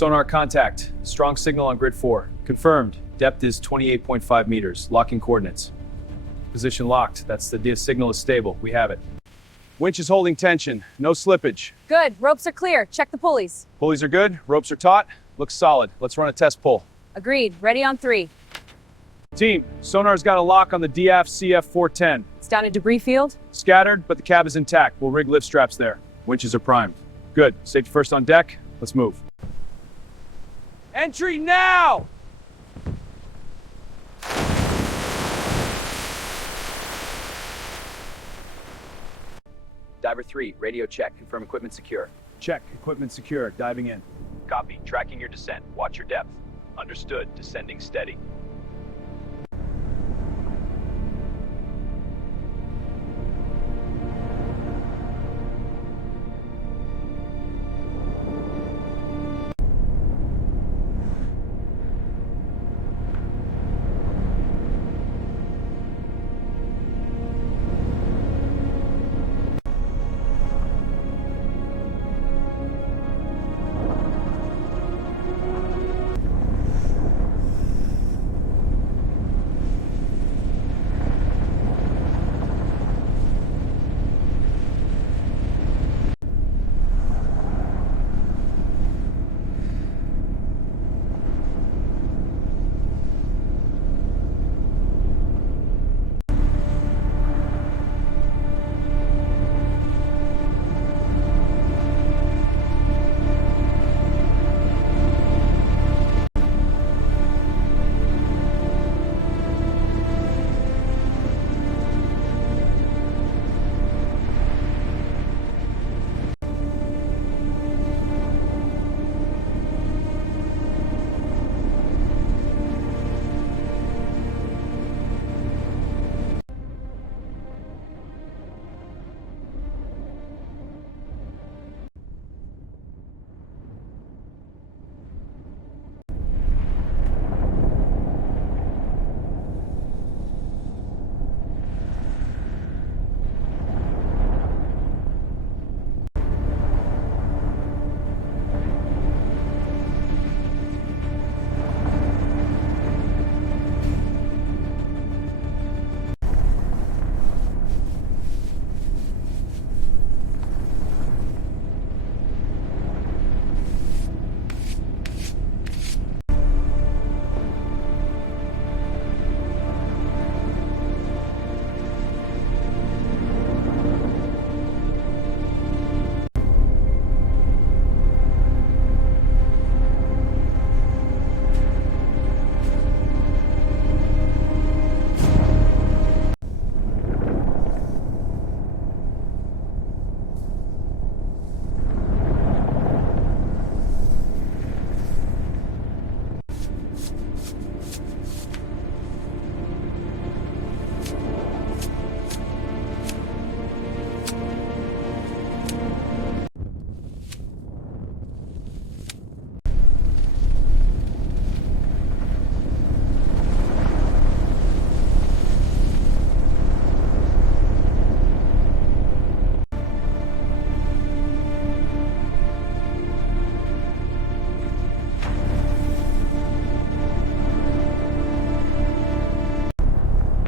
Sonar contact. Strong signal on grid 4. Confirmed. Depth is 28.5 meters. Locking coordinates. Position locked. That's the signal is stable. We have it. Winch is holding tension. No slippage. Good. Ropes are clear. Check the pulleys. Pulleys are good. Ropes are taut. Looks solid. Let's run a test pull. Agreed. Ready on 3. Team, sonar's got a lock on the DAF CF410. It's down a debris field. Scattered, but the cab is intact. We'll rig lift straps there. Winches are primed. Good. Safety first on deck. Let's move. Entry now! Diver 3, radio check. Confirm equipment secure. Check. Equipment secure. Diving in. Copy. Tracking your descent. Watch your depth. Understood. Descending steady.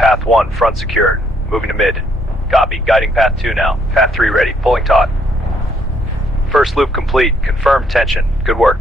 Path 1, front secured. Moving to mid. Copy. Guiding path 2 now. Path 3 ready. Pulling taut. First loop complete. Confirmed tension. Good work.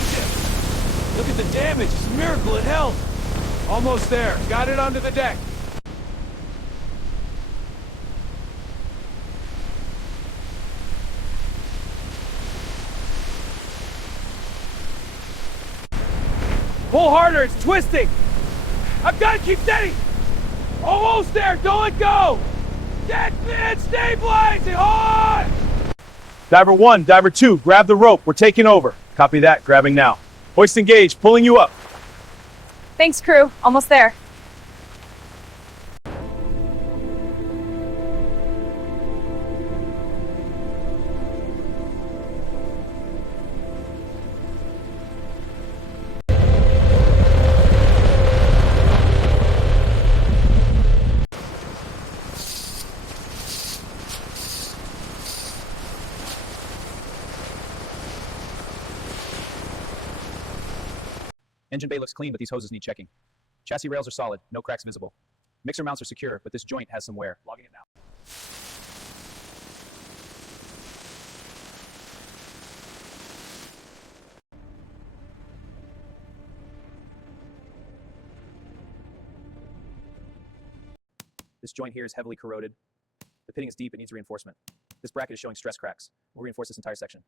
effective! Look at the damage. It's a miracle it held. Almost there. Got it onto the deck. Pull harder. It's twisting. I've got to keep steady. Almost there. Don't let go. Get in. Stabilizing. Hold on. Diver 1, Diver 2, grab the rope. We're taking over. Copy that. Grabbing now. Hoist engaged. Pulling you up. Thanks, crew. Almost there. Engine bay looks clean, but these hoses need checking. Chassis rails are solid, no cracks visible. Mixer mounts are secure, but this joint has some wear. Logging it now. This joint here is heavily corroded. The pitting is deep, it needs reinforcement. This bracket is showing stress cracks. We'll reinforce this entire section.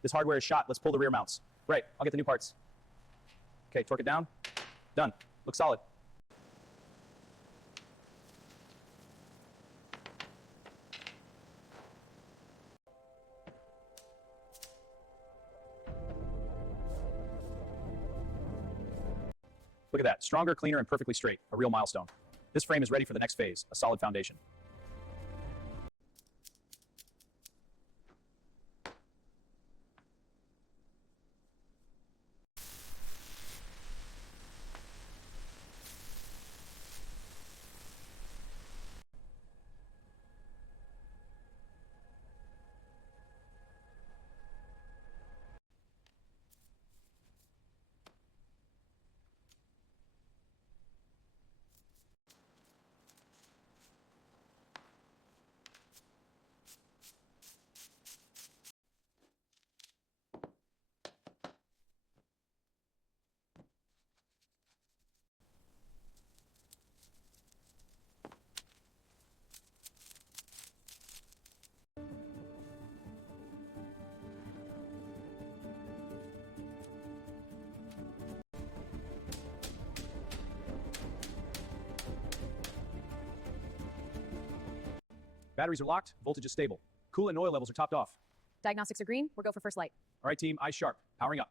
This hardware is shot. Let's pull the rear mounts. Right, I'll get the new parts. Okay, torque it down. Done. Looks solid. Look at that. Stronger, cleaner, and perfectly straight. A real milestone. This frame is ready for the next phase, a solid foundation. Batteries are locked, voltage is stable. Coolant and oil levels are topped off. Diagnostics are green. We'll go for first light. All right, team, eyes sharp. Powering up.